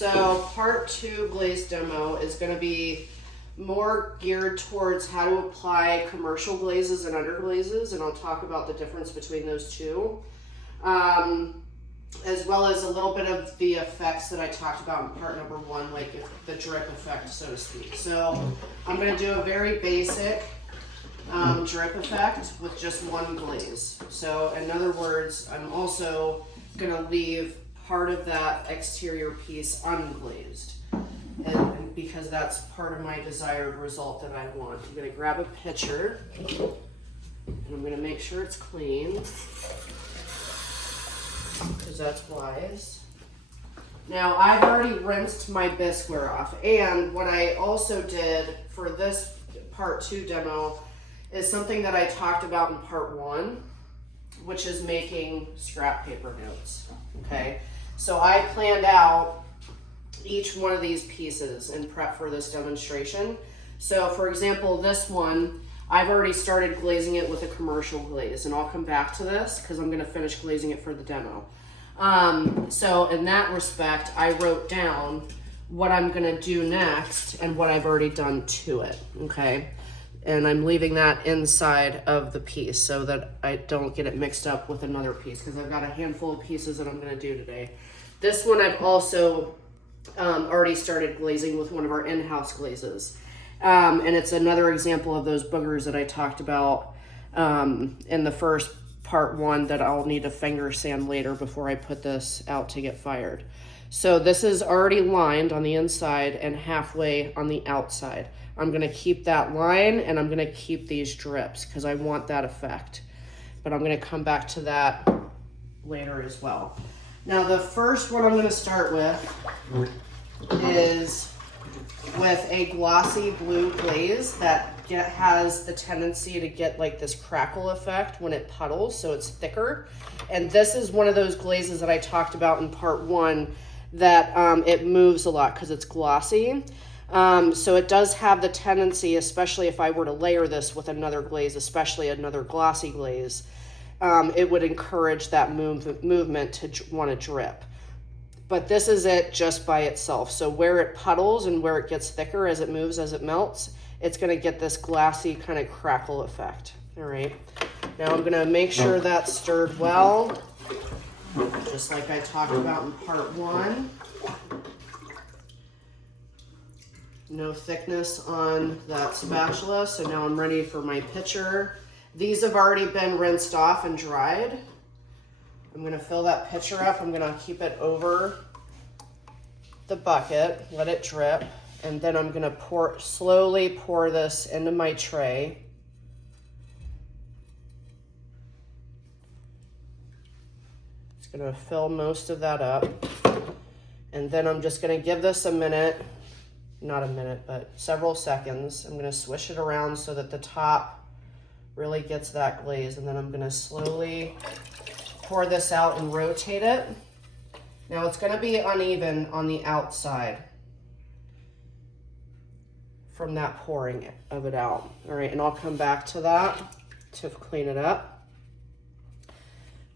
So part 2 glaze demo is going to be more geared towards how to apply commercial glazes and underglazes, and I'll talk about the difference between those two, as well as a little bit of the effects that I talked about in part number 1, like the drip effect, so to speak. So I'm going to do a very basic drip effect with just one glaze. So in other words, I'm also going to leave part of that exterior piece unglazed, and because that's part of my desired result that I want. I'm going to grab a pitcher and I'm going to make sure it's clean, because that's wise. Now I've already rinsed my bisqueware off, and what I also did for this part 2 demo is something that I talked about in part 1, which is making scrap paper notes. Okay, so I planned out each one of these pieces in prep for this demonstration. So for example, this one, I've already started glazing it with a commercial glaze, and I'll come back to this because I'm going to finish glazing it for the demo. So in that respect, I wrote down what I'm going to do next and what I've already done to it. Okay, and I'm leaving that inside of the piece so that I don't get it mixed up with another piece, because I've got a handful of pieces that I'm going to do today. This one I've also already started glazing with one of our in-house glazes. And it's another example of those boogers that I talked about in the first part 1 that I'll need to finger sand later before I put this out to get fired. So this is already lined on the inside and halfway on the outside. I'm going to keep that line, and I'm going to keep these drips because I want that effect. But I'm going to come back to that later as well. Now the first one I'm going to start with is with a glossy blue glaze that has the tendency to get like this crackle effect when it puddles, so it's thicker. And this is one of those glazes that I talked about in part 1 that it moves a lot because it's glossy. So it does have the tendency, especially if I were to layer this with another glaze, especially another glossy glaze, it would encourage that movement to want to drip. But this is it just by itself. So where it puddles and where it gets thicker as it moves, as it melts, it's going to get this glassy kind of crackle effect. All right. Now I'm going to make sure that's stirred well, just like I talked about in part 1. No thickness on that spatula. So now I'm ready for my pitcher. These have already been rinsed off and dried. I'm going to fill that pitcher up. I'm going to keep it over the bucket, let it drip, and then I'm going to slowly pour this into my tray. It's going to fill most of that up. And then I'm just going to give this a minute, not a minute, but several seconds. I'm going to swish it around so that the top really gets that glaze, and then I'm going to slowly pour this out and rotate it. Now it's going to be uneven on the outside from that pouring of it out. All right, and I'll come back to that to clean it up.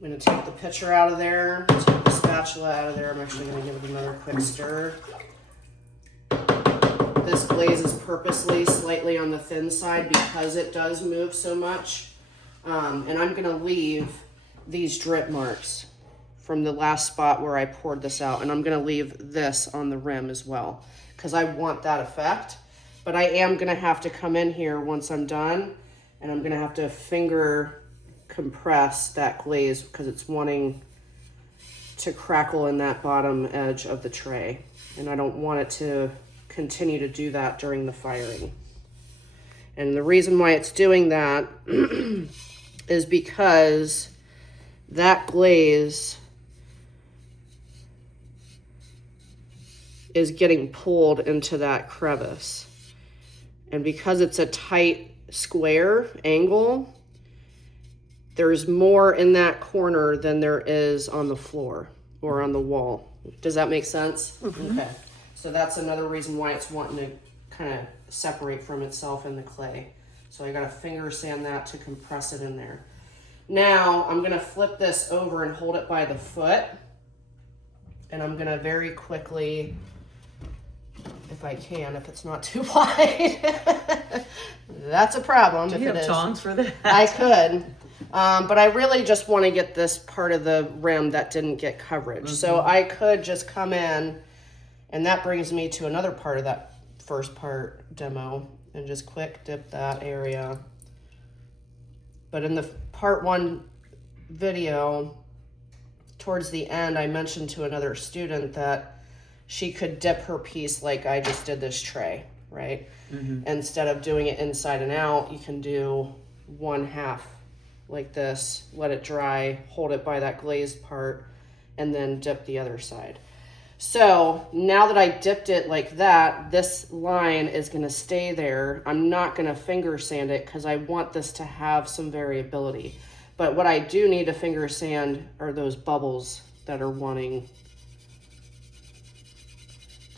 I'm going to take the pitcher out of there, take the spatula out of there. I'm actually going to give it another quick stir. This glaze is purposely slightly on the thin side because it does move so much. And I'm going to leave these drip marks from the last spot where I poured this out, and I'm going to leave this on the rim as well because I want that effect. But I am going to have to come in here once I'm done, and I'm going to have to finger compress that glaze because it's wanting to crackle in that bottom edge of the tray, and I don't want it to continue to do that during the firing. And the reason why it's doing that is because that glaze is getting pulled into that crevice. And because it's a tight square angle, there's more in that corner than there is on the floor or on the wall. Does that make sense? Mm-hmm. Okay. So that's another reason why it's wanting to kind of separate from itself in the clay. So I got to finger sand that to compress it in there. Now I'm going to flip this over and hold it by the foot and I'm gonna very quickly, if I can, if it's not too wide. That's a problem. Do you have tongs for that? I could. But I really just want to get this part of the rim that didn't get coverage. So I could just come in, and that brings me to another part of that first part demo, and just quick dip that area. But in the part 1 video, towards the end, I mentioned to another student that she could dip her piece like I just did this tray, right? Instead of doing it inside and out, you can do 1/2 like this, let it dry, hold it by that glazed part, and then dip the other side. So now that I dipped it like that, this line is gonna stay there. I'm not gonna finger sand it because I want this to have some variability. But what I do need to finger sand are those bubbles that are wanting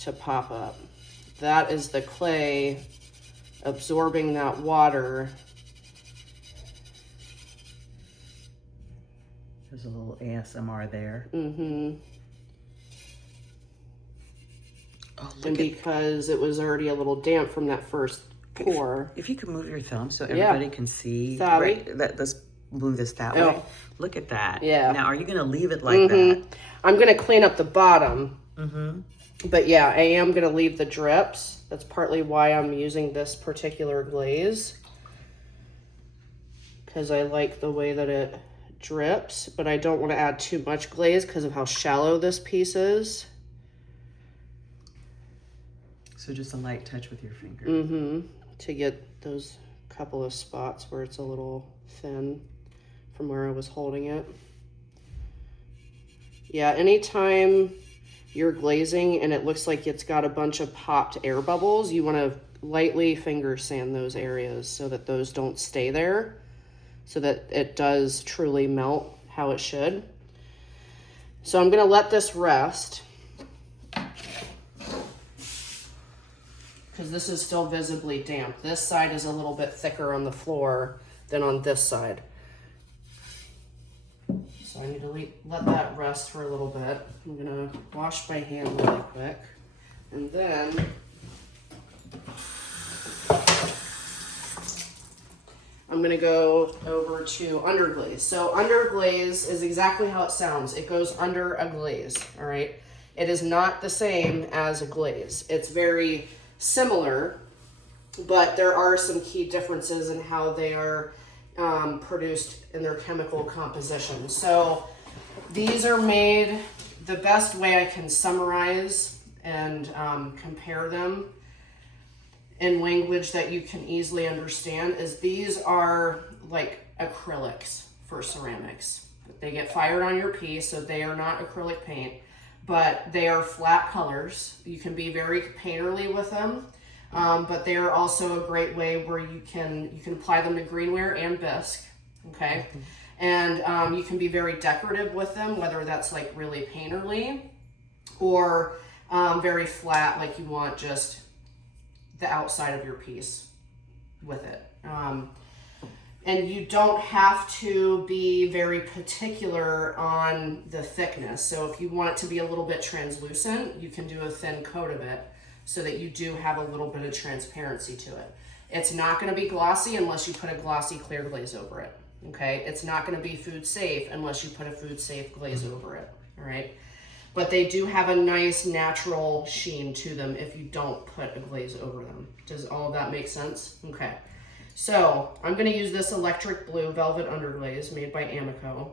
to pop up. That is the clay absorbing that water. There's a little ASMR there. Mm-hmm. Oh, And because it was already a little damp from that first pour. If you could move your thumb so everybody can see. Sorry. Right, let's move this that way. Look at that. Yeah. Now, are you going to leave it like that? I'm going to clean up the bottom. But yeah, I am going to leave the drips. That's partly why I'm using this particular glaze, because I like the way that it drips, but I don't want to add too much glaze because of how shallow this piece is. So just a light touch with your finger. To get those couple of spots where it's a little thin from where I was holding it. Yeah, anytime you're glazing and it looks like it's got a bunch of popped air bubbles, you want to lightly finger sand those areas so that those don't stay there, so that it does truly melt how it should. So I'm going to let this rest because this is still visibly damp. This side is a little bit thicker on the floor than on this side. So I need to let that rest for a little bit. I'm gonna wash my hand really quick. And then I'm gonna go over to Underglaze. So Underglaze is exactly how it sounds. It goes under a glaze, all right? It is not the same as a glaze. It's very similar, but there are some key differences in how they are produced in their chemical composition. So these are made, the best way I can summarize and compare them in language that you can easily understand is these are like acrylics for ceramics. They get fired on your piece, so they are not acrylic paint, but they are flat colors. You can be very painterly with them. But they are also a great way where you can apply them to greenware and bisque, okay? And you can be very decorative with them, whether that's like really painterly or very flat, like you want just the outside of your piece with it. And you don't have to be very particular on the thickness. So if you want it to be a little bit translucent, you can do a thin coat of it, so that you do have a little bit of transparency to it. It's not gonna be glossy unless you put a glossy clear glaze over it, okay? It's not gonna be food safe unless you put a food safe glaze over it, all right? But they do have a nice natural sheen to them if you don't put a glaze over them. Does all of that make sense? Okay. So I'm gonna use this electric blue velvet underglaze made by Amico.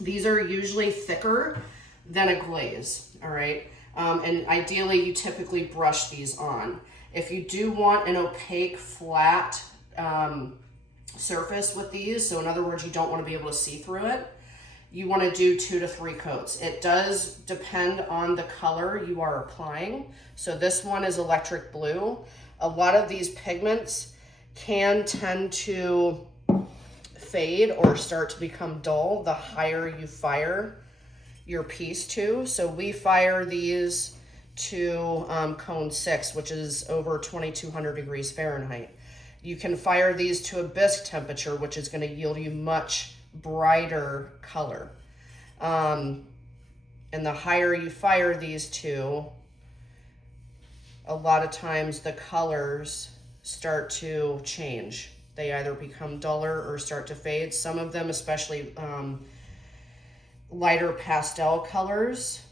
These are usually thicker than a glaze, all right? And ideally you typically brush these on. If you do want an opaque, flat surface with these, so in other words, you don't want to be able to see through it, you want to do 2 to 3 coats. It does depend on the color you are applying. So this one is electric blue. A lot of these pigments can tend to fade or start to become dull the higher you fire your piece to. So we fire these to cone 6, which is over 2200 degrees Fahrenheit. You can fire these to a bisque temperature, which is going to yield you much brighter color. And you don't have to And the higher you fire these two, a lot of times the colors start to change. They either become duller or start to fade. Some of them, especially lighter pastel colors,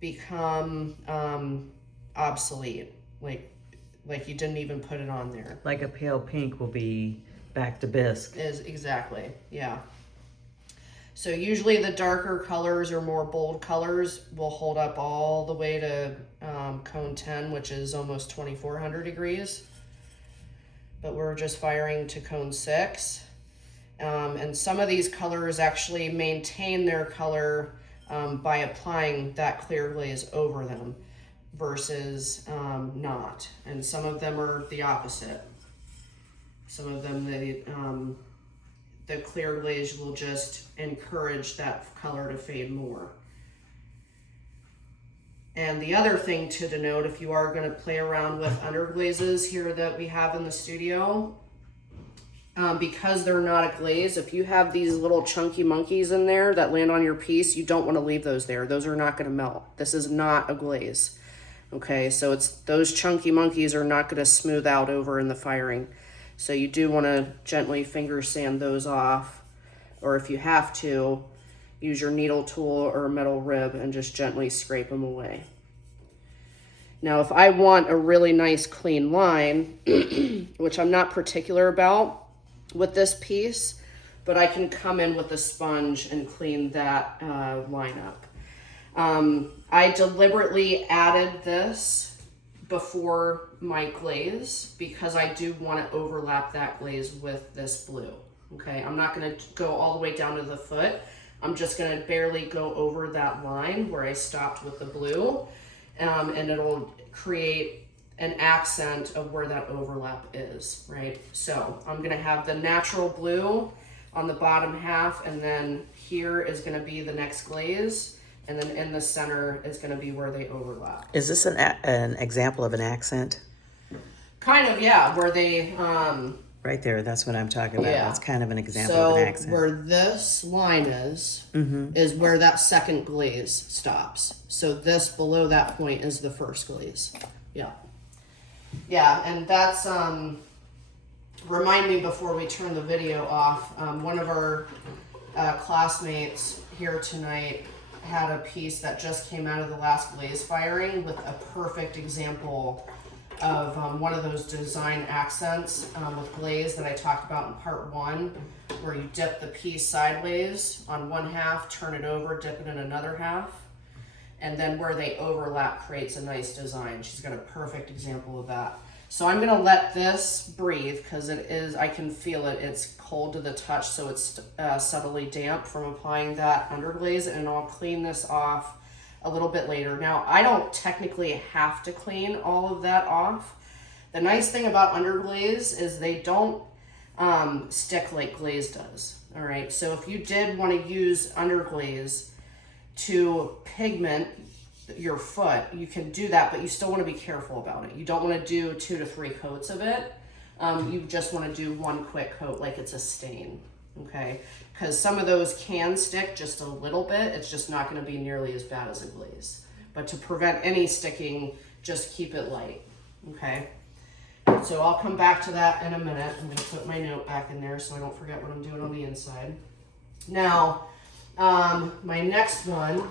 become obsolete. Like you didn't even put it on there. Like a pale pink will be back to bisque. Is exactly, yeah. So usually the darker colors or more bold colors will hold up all the way to cone 10, which is almost 2400 degrees. But we're just firing to cone 6. And some of these colors actually maintain their color by applying that clear glaze over them versus not. And some of them are the opposite. Some of them, the clear glaze will just encourage that color to fade more. And the other thing to denote, if you are going to play around with underglazes here that we have in the studio, because they're not a glaze, if you have these little chunky monkeys in there that land on your piece, you don't want to leave those there. Those are not going to melt. This is not a glaze. Okay, so it's those chunky monkeys are not going to smooth out over in the firing. So you do want to gently finger sand those off, or if you have to, use your needle tool or a metal rib and just gently scrape them away. Now, if I want a really nice clean line, which I'm not particular about with this piece, but I can come in with a sponge and clean that line up. I deliberately added this before my glaze because I do want to overlap that glaze with this blue. Okay, I'm not going to go all the way down to the foot. I'm just going to barely go over that line where I stopped with the blue, and it'll create an accent of where that overlap is, right? So I'm going to have the natural blue on the bottom half, and then here is going to be the next glaze. And then in the center is going to be where they overlap. Is this an example of an accent? Kind of, yeah, where they... right there, that's what I'm talking about. Yeah. That's kind of an example of an accent. So where this line is where that second glaze stops. So this below that point is the first glaze. Yeah. Yeah, and that's... remind me before we turn the video off, one of our classmates here tonight had a piece that just came out of the last glaze firing with a perfect example of one of those design accents with glaze that I talked about in part 1, where you dip the piece sideways on one half, turn it over, dip it in another half, and then where they overlap creates a nice design. She's got a perfect example of that. So I'm gonna let this breathe because it is, I can feel it, it's cold to the touch, so it's subtly damp from applying that underglaze, and I'll clean this off a little bit later. Now, I don't technically have to clean all of that off. The nice thing about underglaze is they don't stick like glaze does, all right? So if you did wanna use underglaze to pigment your foot, you can do that, but you still want to be careful about it. You don't want to do 2 to 3 coats of it. You just want to do one quick coat like it's a stain, okay? Because some of those can stick just a little bit. It's just not going to be nearly as bad as a glaze. But to prevent any sticking, just keep it light, okay? So I'll come back to that in a minute. I'm going to put my note back in there so I don't forget what I'm doing on the inside. Now, my next one,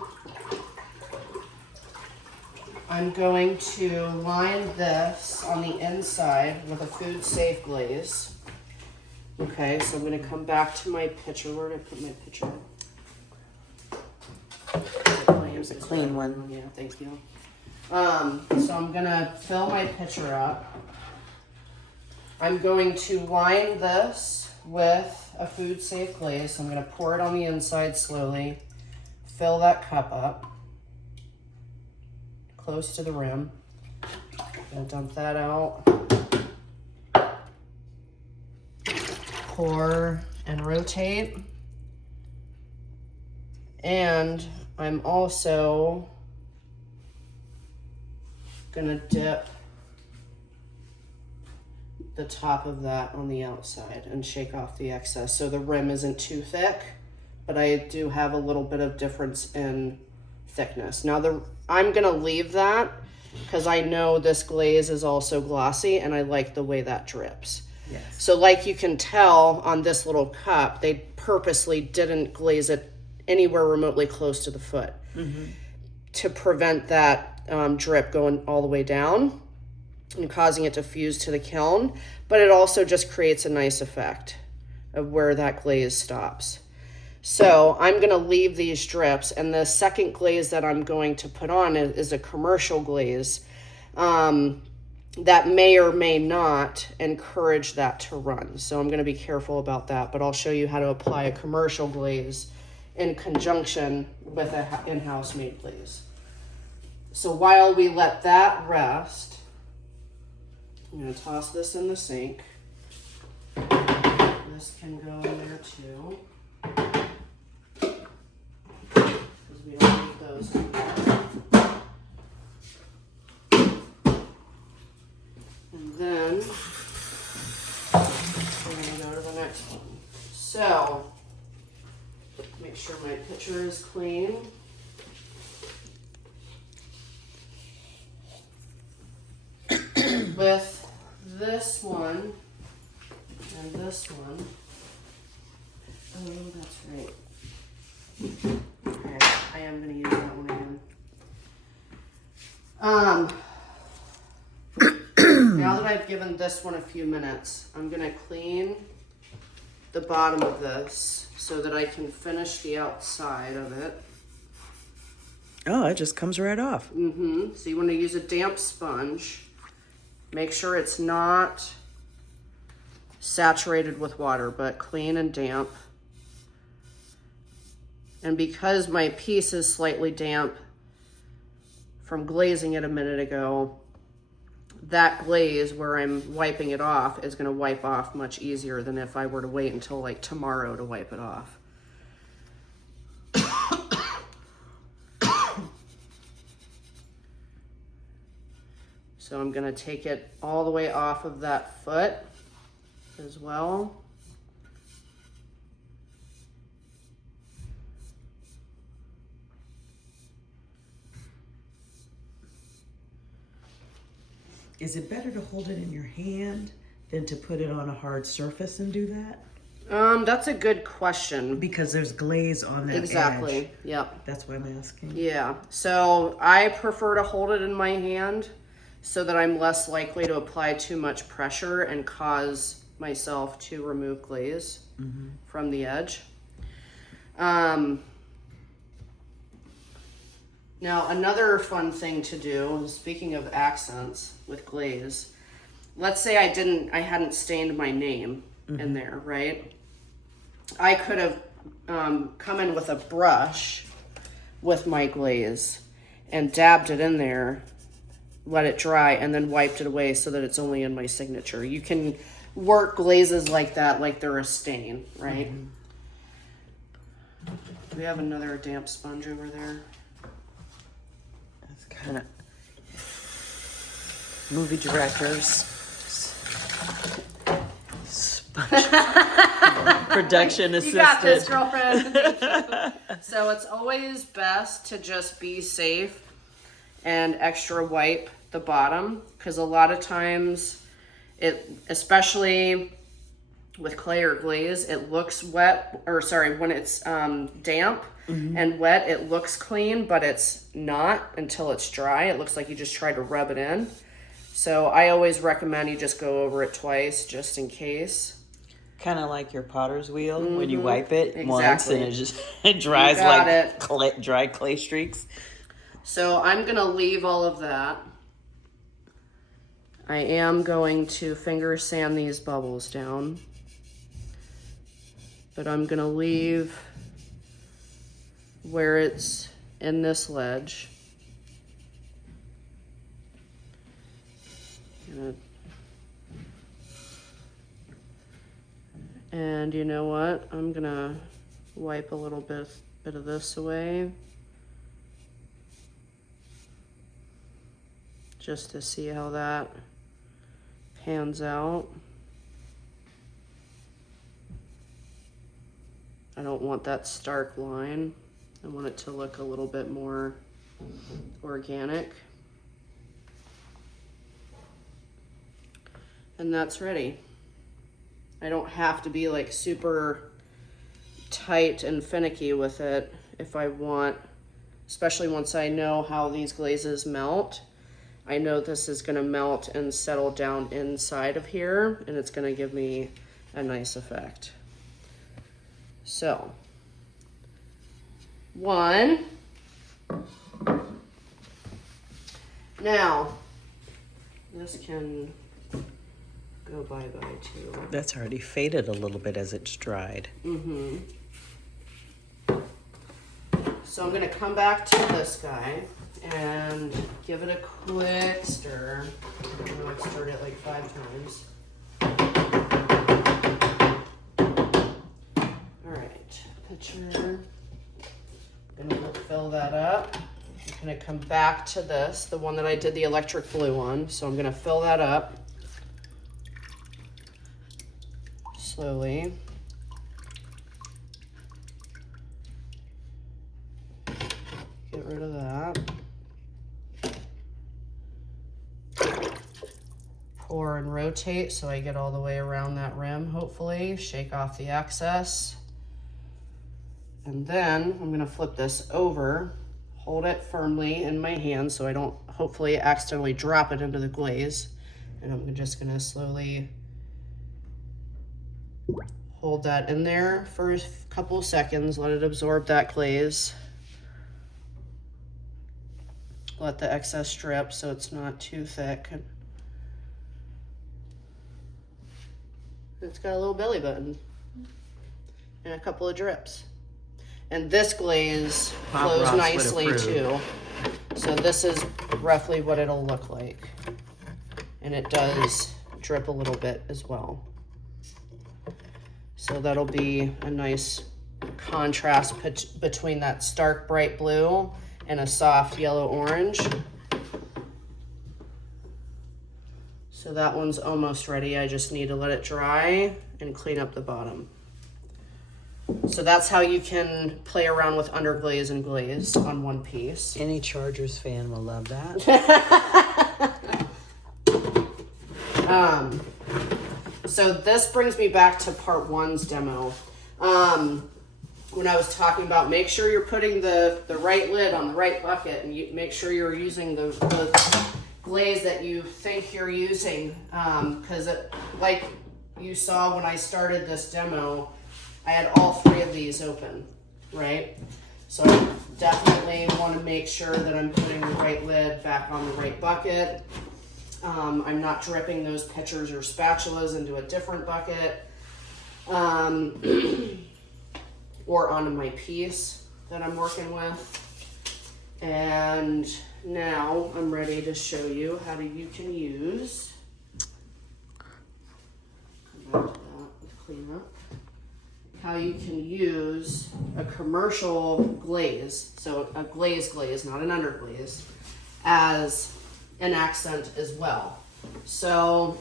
I'm going to line this on the inside with a food safe glaze. Okay, so I'm going to come back to my pitcher. Where did I put my pitcher? Here's a clean one. Yeah, thank you. So I'm going to fill my pitcher up. I'm going to line this with a food safe glaze. So I'm going to pour it on the inside slowly, fill that cup up close to the rim. Gonna dump that out. Pour and rotate. And I'm also gonna dip the top of that on the outside and shake off the excess so the rim isn't too thick, but I do have a little bit of difference in thickness. Now I'm gonna leave that because I know this glaze is also glossy and I like the way that drips. Yes. So like you can tell on this little cup, they purposely didn't glaze it anywhere remotely close to the foot to prevent that drip going all the way down and causing it to fuse to the kiln. But it also just creates a nice effect of where that glaze stops. So I'm gonna leave these drips, and the second glaze that I'm going to put on is a commercial glaze that may or may not encourage that to run. So I'm going to be careful about that, but I'll show you how to apply a commercial glaze in conjunction with an in-house made glaze. So while we let that rest, I'm going to toss this in the sink. This can go in there too, because we don't need those in there. And then we're going to go to the next one. So, make sure my pitcher is clean. With this one and this one. Oh, that's right. Okay, I am going to use that one again. Now that I've given this one a few minutes, I'm going to clean the bottom of this so that I can finish the outside of it. Oh, it just comes right off. So you want to use a damp sponge. Make sure it's not saturated with water, but clean and damp. And because my piece is slightly damp from glazing it a minute ago, that glaze where I'm wiping it off is going to wipe off much easier than if I were to wait until like tomorrow to wipe it off. So I'm going to take it all the way off of that foot as well. Is it better to hold it in your hand than to put it on a hard surface and do that? That's a good question. Because there's glaze on that Exactly. edge. Yep. That's why I'm asking. Yeah. So I prefer to hold it in my hand so that I'm less likely to apply too much pressure and cause myself to remove glaze from the edge. Now, another fun thing to do, speaking of accents with glaze, let's say I hadn't stained my name in there, right? I could have come in with a brush with my glaze and dabbed it in there, let it dry, and then wiped it away so that it's only in my signature. You can work glazes like that like they're a stain, right? Do we have another damp sponge over there? That's kind of movie directors. Production assistant. You got this, girlfriend. So it's always best to just be safe and extra wipe the bottom, because a lot of times especially with clay or glaze, it looks wet, or sorry, when it's damp and wet, it looks clean, but it's not until it's dry. It looks like you just tried to rub it in. So I always recommend you just go over it twice just in case. Kind of like your potter's wheel when you wipe it once and it dries like dry clay streaks. So I'm going to leave all of that. I am going to finger sand these bubbles down. But I'm going to leave where it's in this ledge. And you know what? I'm going to wipe a little bit of this away. Just to see how that pans out. I don't want that stark line. I want it to look a little bit more organic. And that's ready. I don't have to be like super tight and finicky with it if I want, especially once I know how these glazes melt. I know this is gonna melt and settle down inside of here, and it's gonna give me a nice effect. So, one. Now, this can go bye-bye too. That's already faded a little bit as it's dried. Mm-hmm. So I'm gonna come back to this guy and give it a quick stir. I know I've stirred it like 5 times. All right, pitcher. Gonna fill that up. I'm gonna come back to this, the one that I did the electric blue on. So I'm gonna fill that up slowly. Get rid of that. Pour and rotate so I get all the way around that rim, hopefully. Shake off the excess. And then I'm gonna flip this over, hold it firmly in my hand so I don't hopefully accidentally drop it into the glaze. And I'm just gonna slowly hold that in there for a couple of seconds, let it absorb that glaze. Let the excess drip so it's not too thick. It's got a little belly button and a couple of drips. And this glaze flows nicely too. So this is roughly what it'll look like. And it does drip a little bit as well. So that'll be a nice contrast between that stark bright blue and a soft yellow orange. So that one's almost ready. I just need to let it dry and clean up the bottom. So that's how you can play around with underglaze and glaze on one piece. Any Chargers fan will love that. So this brings me back to part 1's demo. When I was talking about make sure you're putting the right lid on the right bucket, and you make sure you're using the glaze that you think you're using, because like you saw when I started this demo, I had all 3 of these open, right? So I definitely want to make sure that I'm putting the right lid back on the right bucket. I'm not dripping those pitchers or spatulas into a different bucket. Or onto my piece that I'm working with. And now I'm ready to show you how you can use, come back to that, clean up, how you can use a commercial glaze, so a glaze, not an underglaze, as an accent as well. So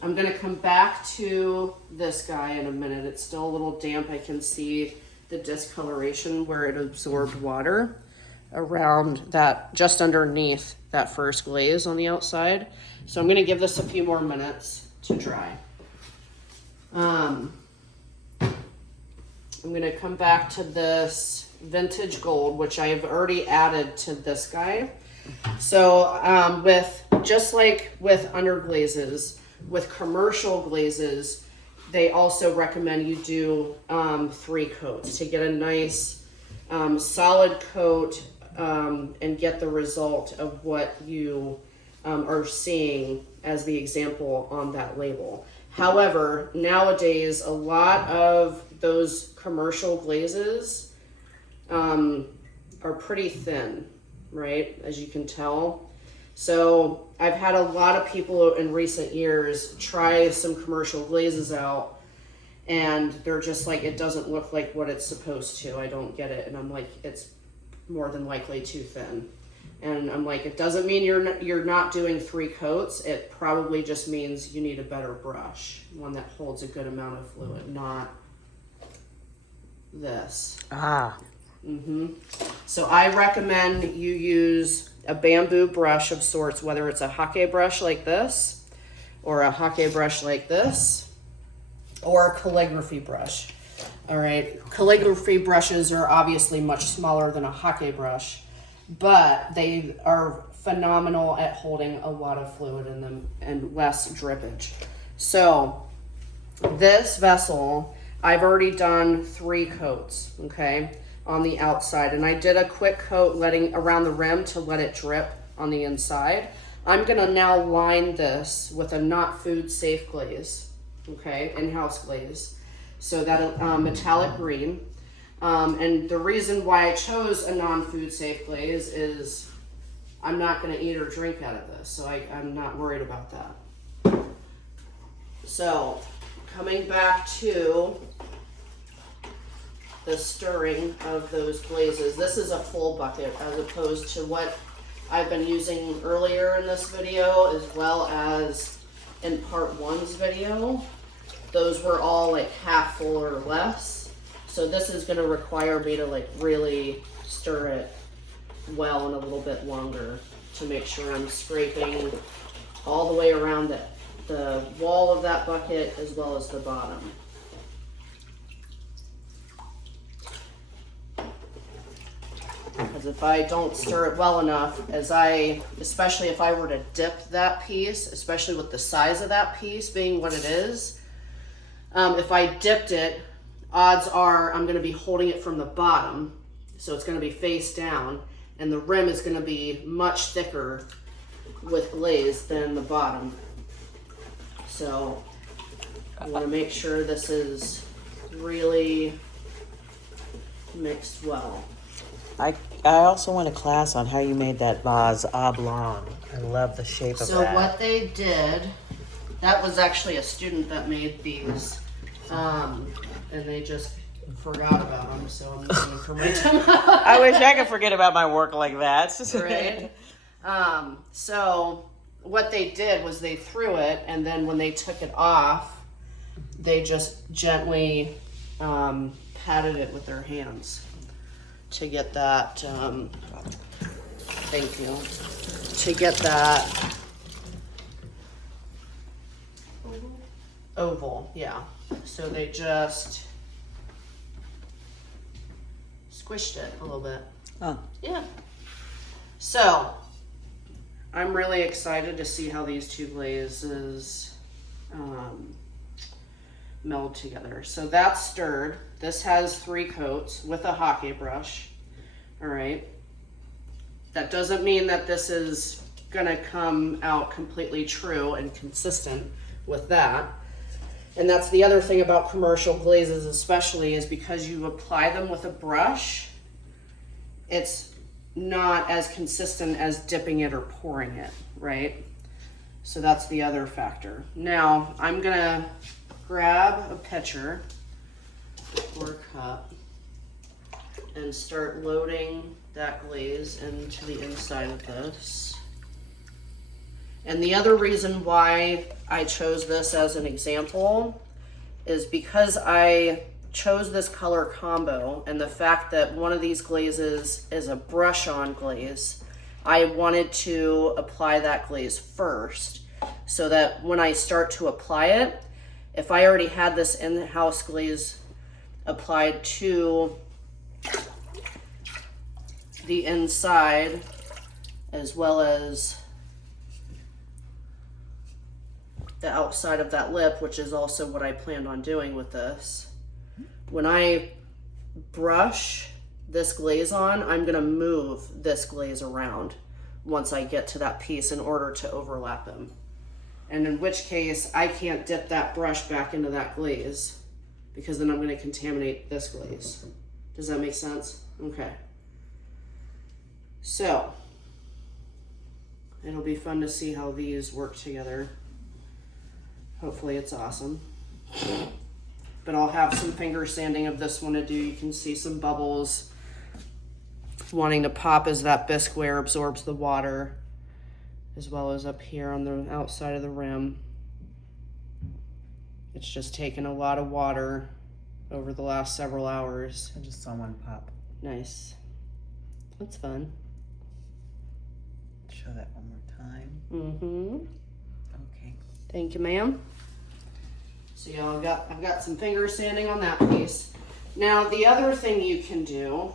I'm gonna come back to this guy in a minute. It's still a little damp. I can see the discoloration where it absorbed water around that, just underneath that first glaze on the outside. So I'm gonna give this a few more minutes to dry. I'm gonna come back to this vintage gold, which I have already added to this guy. So with, just like with underglazes, with commercial glazes, they also recommend you do 3 coats to get a nice solid coat and get the result of what you are seeing as the example on that label. However, nowadays, a lot of those commercial glazes are pretty thin, right? As you can tell. So I've had a lot of people in recent years try some commercial glazes out, and they're just like, it doesn't look like what it's supposed to. I don't get it. And I'm like, it's more than likely too thin. And I'm like, it doesn't mean you're not doing 3 coats. It probably just means you need a better brush, one that holds a good amount of fluid, not this. So I recommend you use a bamboo brush of sorts, whether it's a hake brush like this, or a hake brush like this, or a calligraphy brush. All right, calligraphy brushes are obviously much smaller than a hake brush, but they are phenomenal at holding a lot of fluid in them and less drippage. So this vessel, I've already done 3 coats, okay, on the outside. And I did a quick coat letting around the rim to let it drip on the inside. I'm gonna now line this with a not food safe glaze, okay, in-house glaze. So that metallic green. And the reason why I chose a non-food safe glaze is I'm not gonna eat or drink out of this. So I'm not worried about that. So coming back to the stirring of those glazes. This is a full bucket as opposed to what I've been using earlier in this video, as well as in part 1's video. Those were all like half full or less. So this is gonna require me to like really stir it well and a little bit longer to make sure I'm scraping all the way around the wall of that bucket as well as the bottom. Because if I don't stir it well enough, especially if I were to dip that piece, especially with the size of that piece being what it is, if I dipped it, odds are I'm going to be holding it from the bottom, so it's going to be face down, and the rim is going to be much thicker with glaze than the bottom. So I want to make sure this is really mixed well. I also went to class on how you made that vase oblong. I love the shape of that. So what they did, that was actually a student that made these, and they just forgot about them, so I'm looking for my time. I wish I could forget about my work like that. Right? So what they did was they threw it, and then when they took it off, they just gently patted it with their hands to get that, thank you, to get that oval, yeah. So they just squished it a little bit. Oh. Yeah. So I'm really excited to see how these two glazes meld together. So that's stirred. This has 3 coats with a hake brush. All right. That doesn't mean that this is gonna come out completely true and consistent with that. And that's the other thing about commercial glazes especially, is because you apply them with a brush, it's not as consistent as dipping it or pouring it, right? So that's the other factor. Now I'm gonna grab a pitcher or cup and start loading that glaze into the inside of this. And the other reason why I chose this as an example is because I chose this color combo, and the fact that one of these glazes is a brush-on glaze, I wanted to apply that glaze first so that when I start to apply it, if I already had this in-house glaze applied to the inside as well as the outside of that lip, which is also what I planned on doing with this, when I brush this glaze on, I'm gonna move this glaze around once I get to that piece in order to overlap them. And in which case, I can't dip that brush back into that glaze because then I'm gonna contaminate this glaze. Does that make sense? Okay. So, it'll be fun to see how these work together. Hopefully it's awesome. But I'll have some finger sanding of this one to do. You can see some bubbles wanting to pop as that bisqueware absorbs the water, as well as up here on the outside of the rim. It's just taken a lot of water over the last several hours. I just saw one pop. Nice. That's fun. Show that one more time. Mm-hmm. Okay. Thank you, ma'am. So yeah, I've got some finger sanding on that piece. Now the other thing you can do,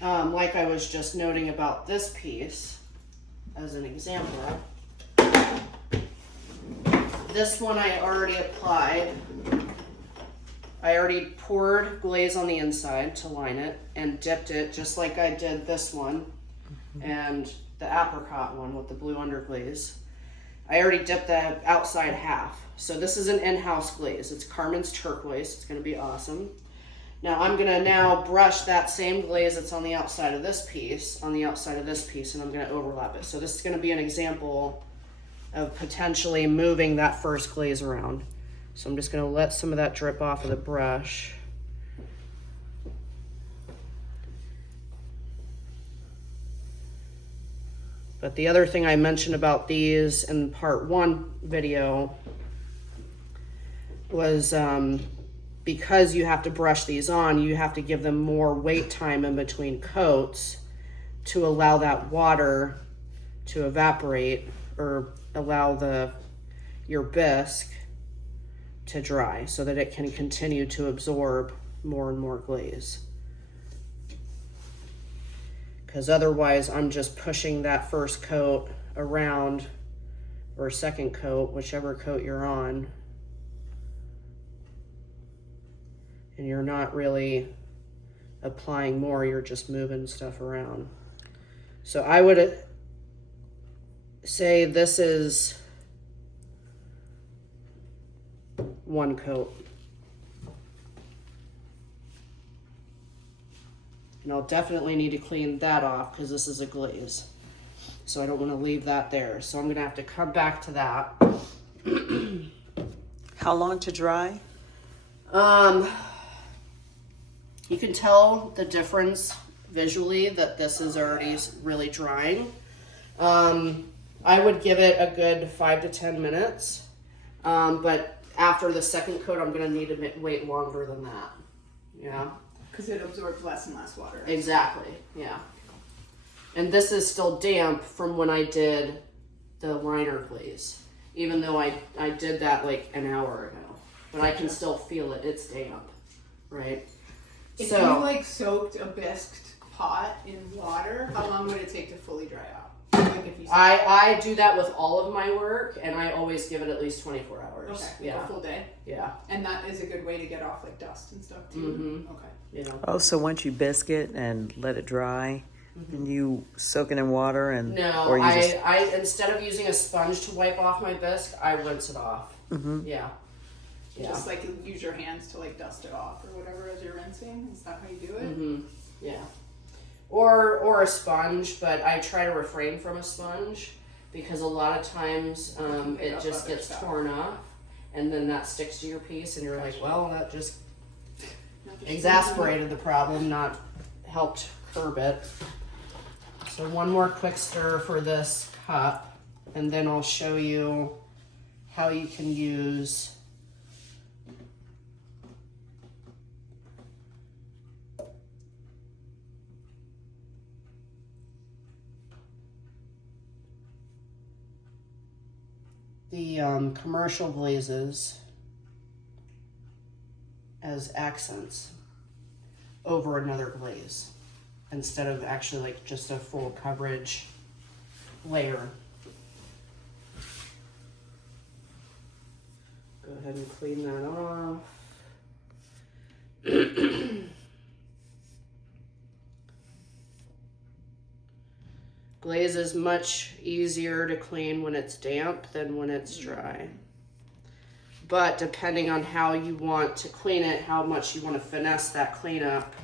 like I was just noting about this piece, as an example, this one I already applied. I already poured glaze on the inside to line it and dipped it just like I did this one and the apricot one with the blue underglaze. I already dipped the outside half. So this is an in-house glaze. It's Carmen's turquoise. It's gonna be awesome. Now I'm gonna now brush that same glaze that's on the outside of this piece, on the outside of this piece, and I'm gonna overlap it. So this is gonna be an example of potentially moving that first glaze around. So I'm just gonna let some of that drip off of the brush. But the other thing I mentioned about these in part 1 video was because you have to brush these on, you have to give them more wait time in between coats to allow that water to evaporate or allow your bisque to dry so that it can continue to absorb more and more glaze. Because otherwise I'm just pushing that first coat around, or second coat, whichever coat you're on, and you're not really applying more, you're just moving stuff around. So I would say this is 1 coat. And I'll definitely need to clean that off because this is a glaze. So I don't want to leave that there. So I'm going to have to come back to that. How long to dry? You can tell the difference visually that this is already really drying. I would give it a good 5 to 10 minutes. But after the second coat, I'm going to need to wait longer than that. Yeah. Because it absorbs less and less water. Exactly, yeah. And this is still damp from when I did the liner glaze, even though I did that like an hour ago. But I can still feel it, it's damp, right? If you like soaked a bisqued pot in water, how long would it take to fully dry out? Like if you I do that with all of my work, and I always give it at least 24 hours. Okay, Yeah. a full day? Yeah. And that is a good way to get off like dust and stuff too? Mm-hmm. Okay. You know. Oh, so once you bisque it and let it dry, and you soak it in water and No, or you just I instead of using a sponge to wipe off my bisque, I rinse it off. Mhm. Yeah. Yeah. Just like use your hands to like dust it off or whatever as you're rinsing. Is that how you do it? Mm-hmm. Yeah. Or a sponge, but I try to refrain from a sponge because a lot of times pick it up just other gets stuff. torn off, and then that sticks to your piece, and you're like, well, that just Not just exasperated the problem, not helped curb it. So one more quick stir for this cup, and then I'll show you how you can use the commercial glazes as accents over another glaze instead of actually like just a full coverage layer. Go ahead and clean that off. Glaze is much easier to clean when it's damp than when it's dry. But depending on how you want to clean it, how much you want to finesse that cleanup,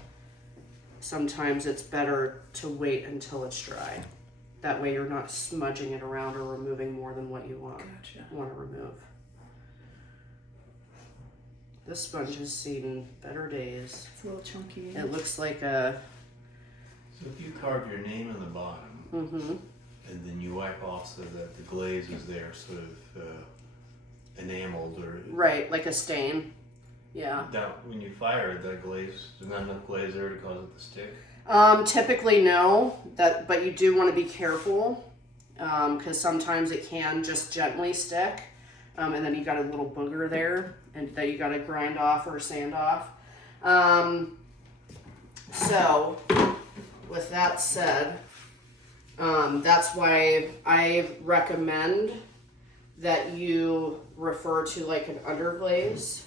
sometimes it's better to wait until it's dry. That way you're not smudging it around or removing more than what you want to remove. This sponge has seen better days. It's a little chunky. It looks like a... So if you carve your name on the bottom, Mm-hmm. and then you wipe off so that the glaze is there sort of enameled or... Right, like a stain. Yeah. When you fire the glaze, there's not enough glaze there to cause it to stick. Typically no, but you do want to be careful, because sometimes it can just gently stick, and then you got a little booger there, and that you got to grind off or sand off. So, with that said, that's why I recommend that you refer to like an underglaze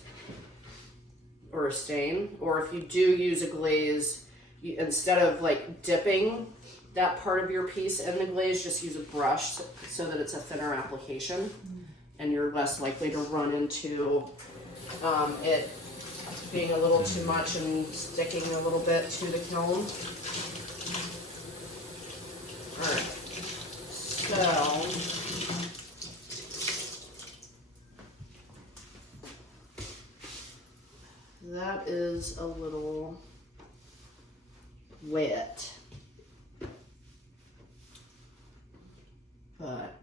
or a stain, or if you do use a glaze, instead of like dipping that part of your piece in the glaze, just use a brush so that it's a thinner application, and you're less likely to run into it being a little too much and sticking a little bit to the kiln. Alright, so that is a little wet, but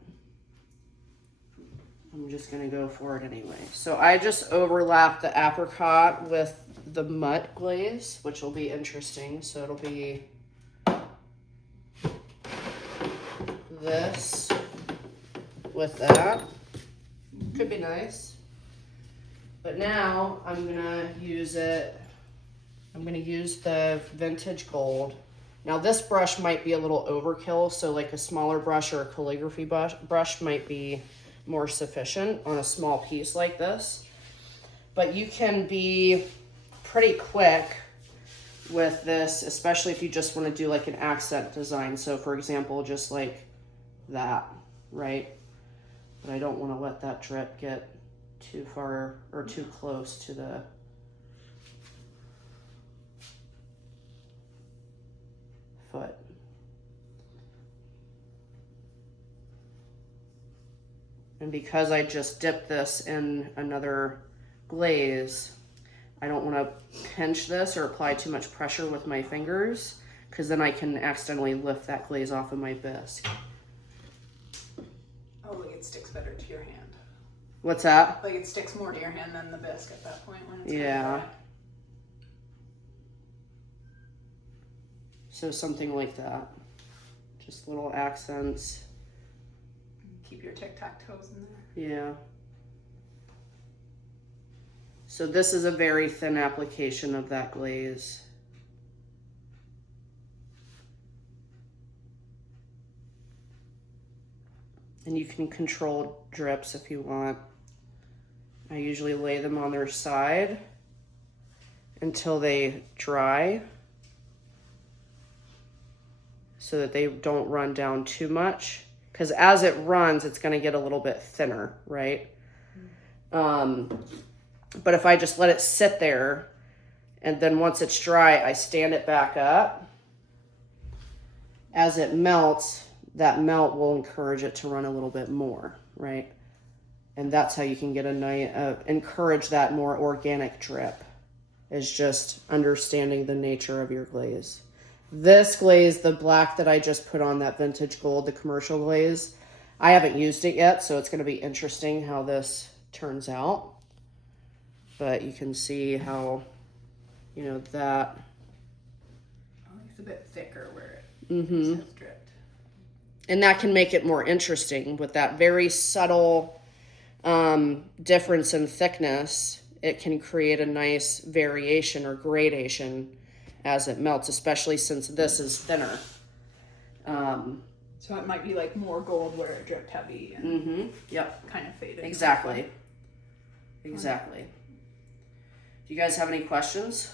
I'm just gonna go for it anyway. So I just overlap the apricot with the mutt glaze, which will be interesting. So it'll be this with that. Could be nice. But now I'm gonna use it. I'm gonna use the vintage gold. Now this brush might be a little overkill, so like a smaller brush or a calligraphy brush might be more sufficient on a small piece like this. But you can be pretty quick with this, especially if you just want to do like an accent design. So for example, just like that, right? But I don't want to let that drip get too far or too close to the foot. And because I just dipped this in another glaze, I don't want to pinch this or apply too much pressure with my fingers, because then I can accidentally lift that glaze off of my bisque. Oh, like it sticks better to your hand. What's that? Like it sticks more to your hand than the bisque at that point when it's Yeah. So something like that. Just little accents. Keep your tic-tac-toes in there. Yeah. So this is a very thin application of that glaze. And you can control drips if you want. I usually lay them on their side until they dry, so that they don't run down too much. Because as it runs, it's going to get a little bit thinner, right? But if I just let it sit there, and then once it's dry, I stand it back up, as it melts, that melt will encourage it to run a little bit more, right? And that's how you can get a nice, encourage that more organic drip, is just understanding the nature of your glaze. This glaze, the black that I just put on, that vintage gold, the commercial glaze, I haven't used it yet, so it's going to be interesting how this turns out. But you can see how, you know, that. Oh, it's a bit thicker where it Mm-hmm. has dripped. And that can make it more interesting with that very subtle difference in thickness. It can create a nice variation or gradation as it melts, especially since this is thinner. So it might be like more gold where it dripped heavy and Yep. kind of faded. Exactly. Exactly. Do you guys have any questions?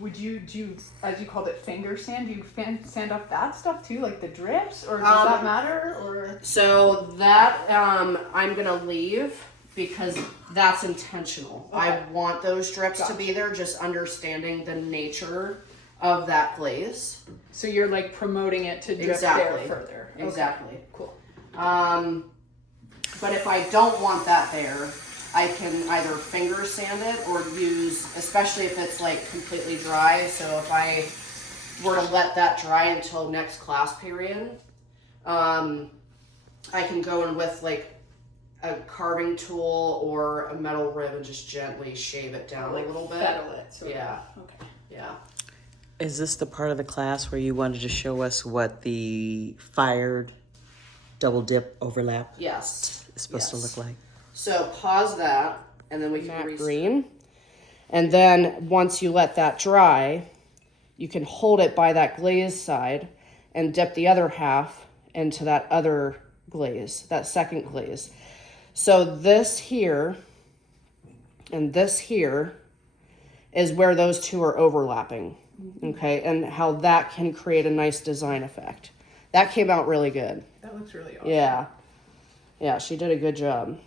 Would you do, as you called it, finger sand? Do you sand up that stuff too, like the drips, or does that matter? Or So that I'm gonna leave, because that's intentional. Okay. I want those drips to Gotcha. be there, just understanding the nature of that glaze. so you're like promoting it to drip Exactly. there further. Okay. Exactly. Cool. But if I don't want that there, I can either finger sand it or use, especially if it's like completely dry. So if I were to let that dry until next class period, I can go in with like a carving tool or a metal rib and just gently shave it down a little bit. Fettle it. Sort Yeah. of. Okay. Yeah. Is this the part of the class where you wanted to show us what the fired double dip overlap Yes. is supposed to look like? So pause that, and then we can matte green. And then once you let that dry, you can hold it by that glaze side and dip the other half into that other glaze, that second glaze. So this here and this here is where those two are overlapping, okay? And how that can create a nice design effect. That came out really good. That looks really awesome. Yeah. Yeah, she did a good job.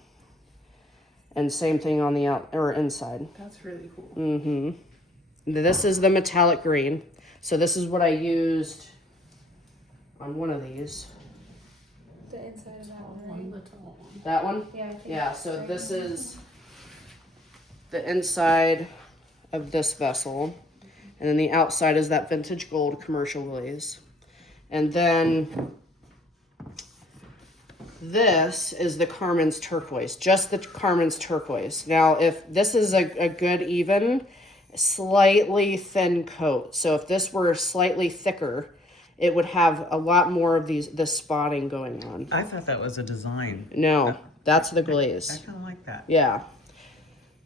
And same thing on the out or inside. That's really cool. Mm-hmm. This is the metallic green. So this is what I used on one of these. The inside of that one, right? That one? Yeah. I think Yeah, that's so right. this is the inside of this vessel. And then the outside is that vintage gold commercial glaze. And then this is the Carmen's turquoise, just the Carmen's turquoise. Now, if this is a good even, slightly thin coat. So if this were slightly thicker, it would have a lot more of this spotting going on. I thought that was a design. No, that's the I glaze. kind of like that. Yeah.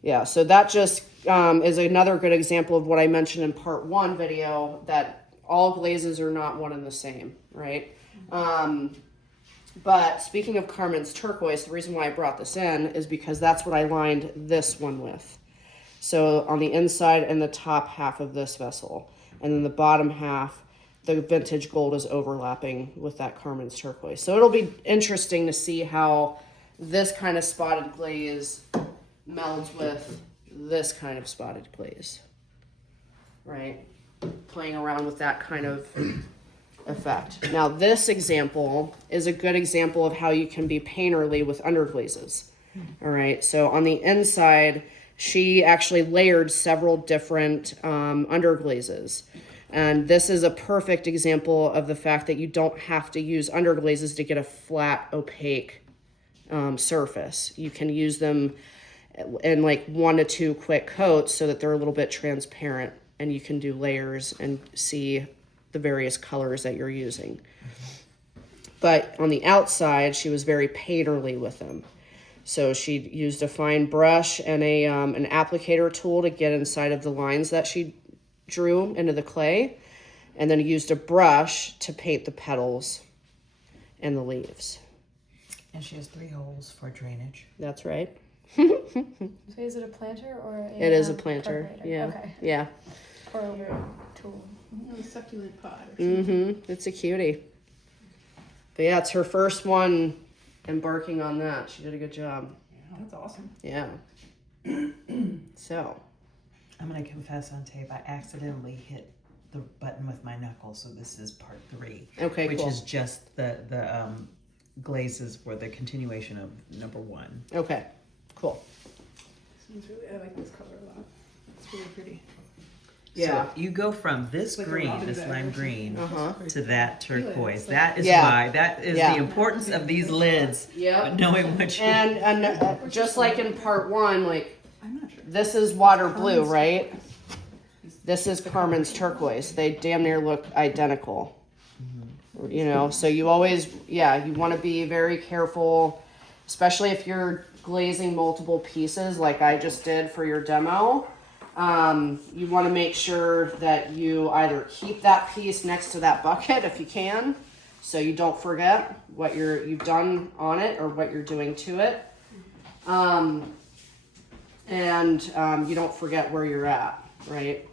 Yeah, so that just is another good example of what I mentioned in part 1 video, that all glazes are not one and the same, right? But speaking of Carmen's turquoise, the reason why I brought this in is because that's what I lined this one with. So on the inside and the top half of this vessel, and then the bottom half, the vintage gold is overlapping with that Carmen's turquoise. So it'll be interesting to see how this kind of spotted glaze melds with this kind of spotted glaze, right? Playing around with that kind of effect. Now this example is a good example of how you can be painterly with underglazes. All right, so on the inside, she actually layered several different underglazes. And this is a perfect example of the fact that you don't have to use underglazes to get a flat, opaque surface. You can use them in like 1 to 2 quick coats so that they're a little bit transparent, and you can do layers and see the various colors that you're using. But on the outside, she was very painterly with them. So she used a fine brush and an applicator tool to get inside of the lines that she drew into the clay, and then used a brush to paint the petals and the leaves. And she has 3 holes for drainage. That's right. So is it a planter or a It is a planter. perforator? Yeah. Okay. Yeah. Or a tool. A succulent pot or something. Mm-hmm. It's a cutie. But yeah, it's her first one embarking on that. She did a good job. That's awesome. Yeah. So. I'm going to confess on tape, I accidentally hit the button with my knuckle, so this is part 3. Okay, which cool. is just the glazes for the continuation of number 1. Okay. Cool. This one's really, I like this color a lot. It's really pretty. Yeah. So you go from this Like a green, robin this bag lime or green, Uh-huh. to that turquoise. Like- That is Yeah. why. That is Yeah. the importance of these lids. Yep. Knowing what you... And just like in part 1, like, I'm not sure. this is water blue, right? This is Carmen's turquoise. They damn near look identical. You know, so you always, you want to be very careful, especially if you're glazing multiple pieces like I just did for your demo. You want to make sure that you either keep that piece next to that bucket if you can, so you don't forget what you've done on it or what you're doing to it. And you don't forget where you're at, right?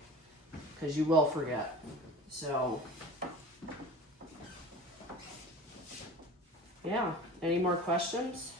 Because you will forget. So, yeah. Any more questions?